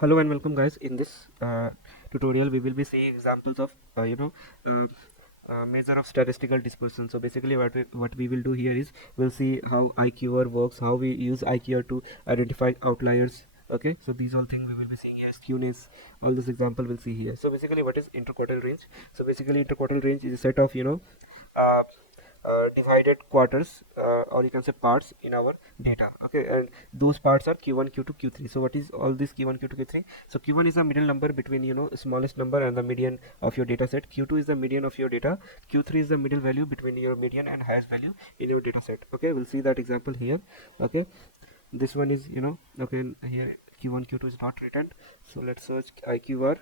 Hello and welcome guys. In this tutorial we will be seeing examples of measure of statistical dispersion. So basically what we will do here is we'll see how IQR works, how we use IQR to identify outliers. Okay, so these all things we will be seeing here, skewness, all this example we'll see here. So basically what is interquartile range? So basically interquartile range is a set of uh, divided quarters, or you can say parts in our data. Okay, and those parts are q1, q2, q3. So what is all this q1, q2, q3? So q1 is the middle number between smallest number and the median of your data set. Q2 is the median of your data. Q3 is the middle value between your median and highest value in your data set. Okay, we'll see that example here. Okay, this one is okay, here q1, q2 is not written, so let's search IQR.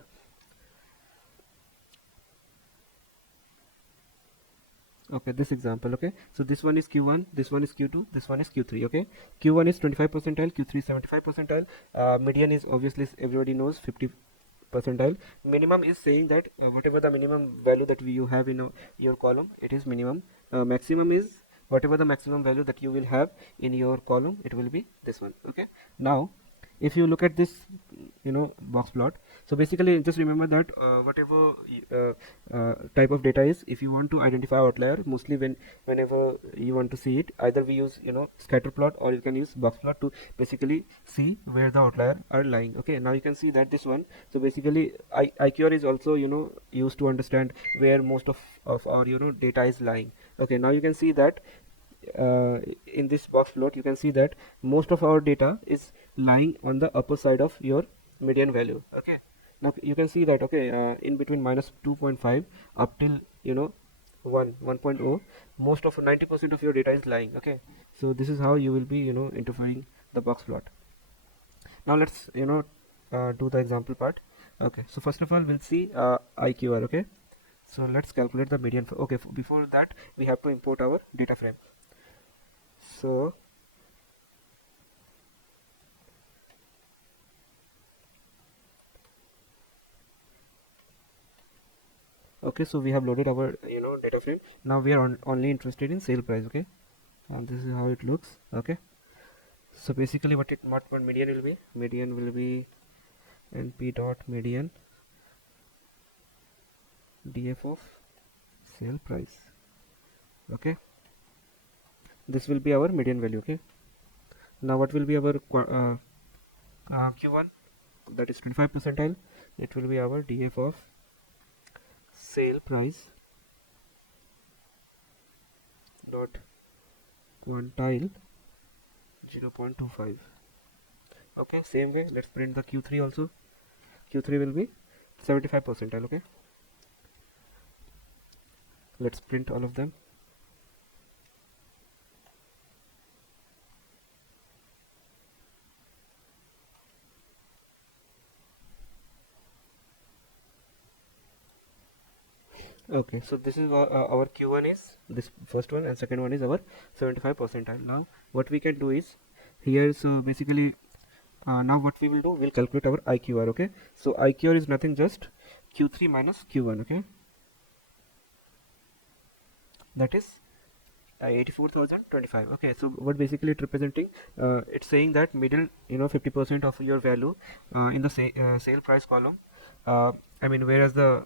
Okay, this example. Okay, so this one is q1, this one is q2, this one is q3. Okay, q1 is 25 percentile, q3 is 75 percentile. Median is obviously everybody knows 50 percentile. Minimum is saying that whatever the minimum value that you have in your column, it is minimum. Maximum is whatever the maximum value that you will have in your column, it will be this one. Okay, now if you look at this box plot, so basically just remember that whatever type of data is, if you want to identify outlier, mostly whenever you want to see it, either we use scatter plot, or you can use box plot to basically see where the outlier are lying. Okay, now you can see that this one, so basically IQR is also used to understand where most of our data is lying. Okay, now you can see that in this box plot you can see that most of our data is lying on the upper side of your median value. Okay, now you can see that, okay, in between minus 2.5 up till 1.0, most of 90% of your data is lying. Okay, so this is how you will be interpreting the box plot. Now let's do the example part. Okay, so first of all we'll see IQR. Okay, so let's calculate the median. Okay, before that we have to import our data frame. So okay, so we have loaded our data frame. Now we are only interested in sale price. Okay, and this is how it looks. Okay, so basically what median will be? Median will be np dot median df of sale price. Okay, this will be our median value. Okay, now what will be our q1, that is 25 percentile? It will be our df of sale price dot quantile 0.25. okay, same way let's print the q3 also. q3 will be 75 percentile. Okay, let's print all of them. Okay, so this is our q1 is this first one, and second one is our 75 percentile. Now what we can do is here, so basically now what we will do, we'll calculate our IQR. Okay, so IQR is nothing, just q3 minus q1. Okay, that is 84,025. Okay, so what basically it representing, it's saying that middle 50% of your value in the sale price column, I mean, whereas the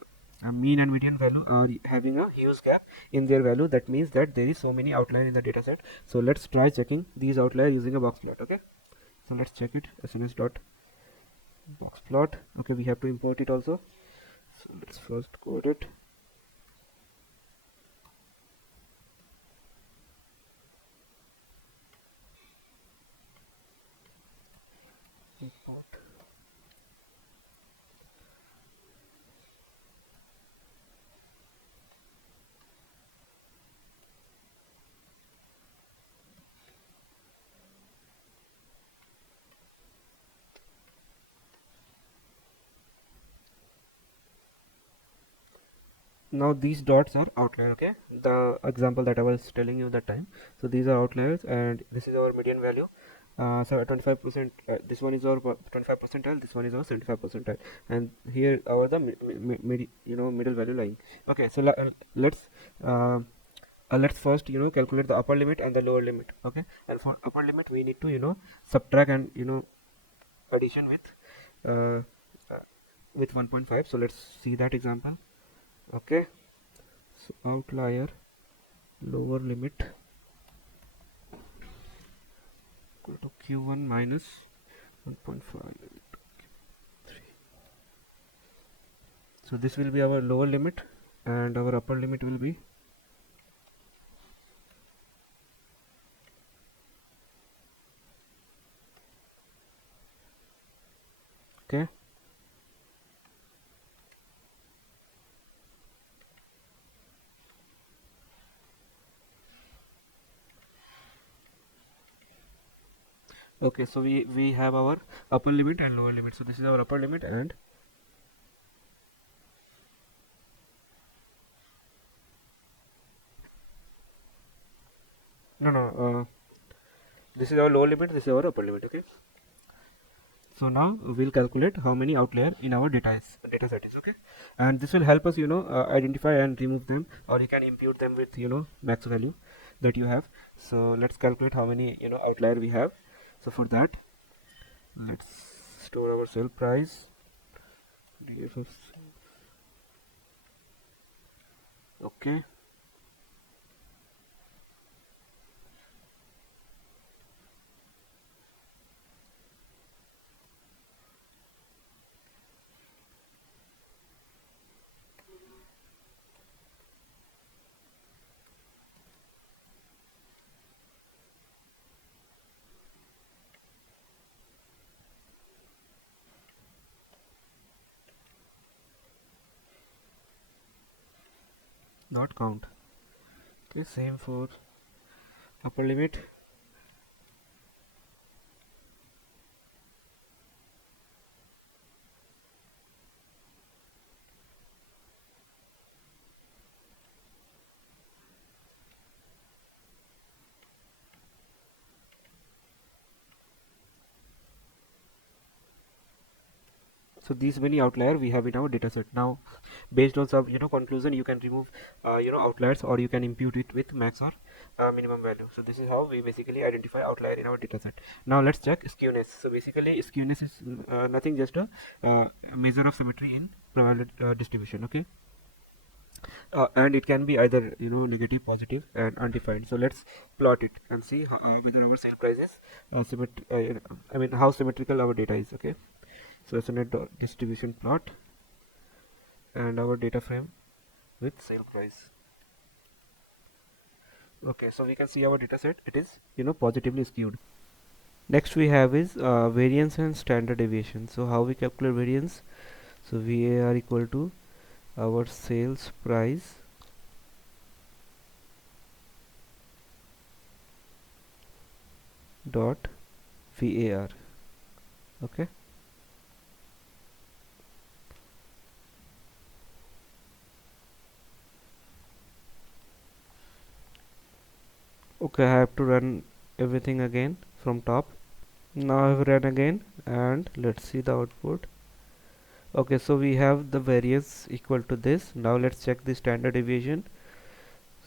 mean and median value are having a huge gap in their value. That means that there is so many outlier in the data set. So let's try checking these outlier using a box plot. Okay, so let's check it. SNS dot box plot. Okay, we have to import it also, so let's first code it. Import. Now these dots are outlier. Okay, the example that I was telling you that time, so these are outliers, and this is our median value. So 25%, this one is our 25 percentile, this one is our 75 percentile, and here are the middle value lying. Okay, so let's first calculate the upper limit and the lower limit. Okay, and for upper limit we need to subtract and addition with uh, with 1.5. So let's see that example. Okay, so outlier lower limit equal to q1 minus 1.5. So this will be our lower limit, and our upper limit will be okay. Okay, so we have our upper limit and lower limit. So this is our upper limit, and no, this is our lower limit, this is our upper limit. Okay, so now we'll calculate how many outlier in our data set is. Okay, and this will help us, identify and remove them, or you can impute them with, max value that you have. So let's calculate how many, outlier we have. So for that, let's store our sale price. DFS. Okay, not count. Okay, same for upper limit. So these many outlier we have in our data set. Now based on some, conclusion, you can remove, outliers, or you can impute it with max or minimum value. So this is how we basically identify outlier in our data set. Now let's check skewness. So basically skewness is nothing, just a measure of symmetry in probability distribution. Okay, and it can be either, negative, positive, and undefined. So let's plot it and see whether our sale price is I mean how symmetrical our data is. Okay, so it's a net distribution plot and our data frame with sale price. Okay, so we can see our data set, it is, positively skewed. Next we have is variance and standard deviation. So how we calculate variance? So VAR equal to our sales price dot VAR. Okay, okay, I have to run everything again from top. Now I have run again, and let's see the output. Okay, so we have the variance equal to this. Now let's check the standard deviation.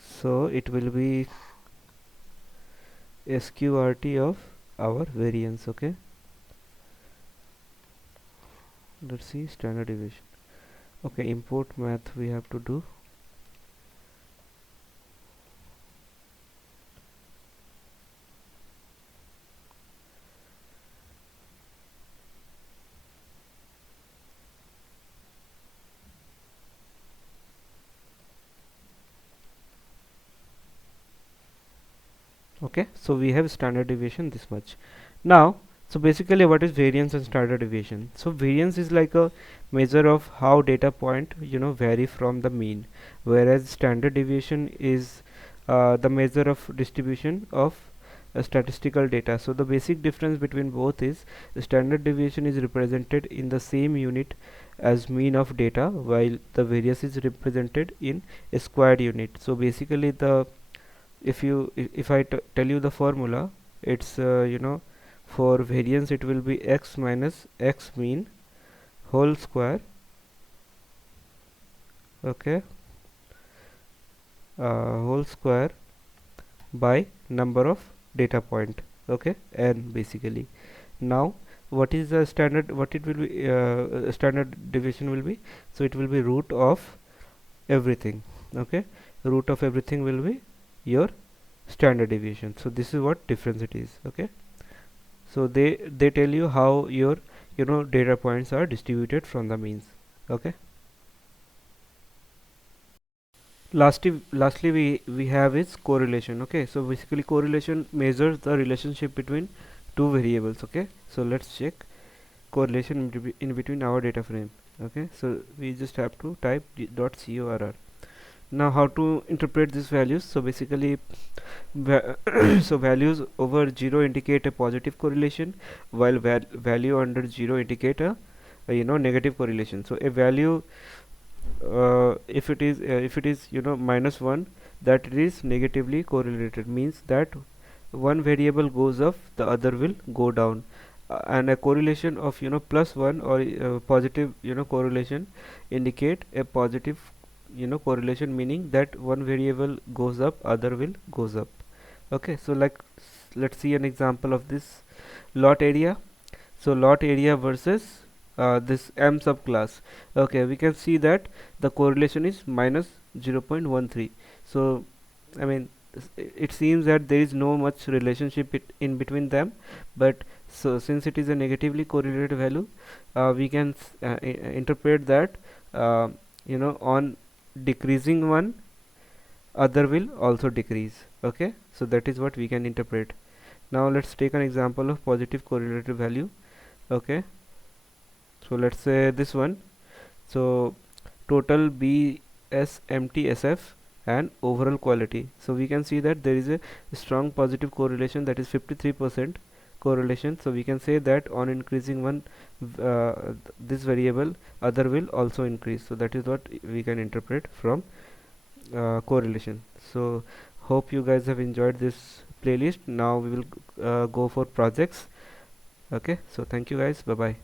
So it will be SQRT of our variance. Okay, let's see standard deviation. Okay, import math we have to do. Okay, so we have standard deviation this much. Now, so basically what is variance and standard deviation? So variance is like a measure of how data point, vary from the mean, whereas standard deviation is the measure of distribution of statistical data. So the basic difference between both is the standard deviation is represented in the same unit as mean of data, while the variance is represented in a squared unit. So basically the if I tell you the formula, it's for variance it will be x minus x mean whole square. Okay, whole square by number of data point. Okay, n basically. Now what is the standard, what it will be, standard deviation will be? So it will be root of everything. Okay, root of everything will be your standard deviation. So this is what difference it is. Okay, so they tell you how your data points are distributed from the means. Okay, lastly we have is correlation. Okay, so basically correlation measures the relationship between two variables. Okay, so let's check correlation in between our data frame. Okay, so we just have to type .corr. Now how to interpret these values? So basically so values over 0 indicate a positive correlation, while value under 0 indicate a negative correlation. So a value, if it is -1, that it is negatively correlated, means that one variable goes up, the other will go down. And a correlation of +1 or positive correlation indicate a positive correlation, meaning that one variable goes up, other will goes up. Okay, so like let's see an example of this lot area. So lot area versus this m subclass. Okay, we can see that the correlation is -0.13. So I mean, it seems that there is no much relationship in between them, but so since it is a negatively correlated value, we can interpret that on decreasing one, other will also decrease. Okay, so that is what we can interpret. Now let's take an example of positive correlated value. Okay, so let's say this one. So total BSMTSF and overall quality. So we can see that there is a strong positive correlation, that is 53% correlation. So we can say that on increasing one, this variable, other will also increase. So that is what we can interpret from correlation. So hope you guys have enjoyed this playlist. Now we will go for projects. Okay, so thank you guys, bye bye.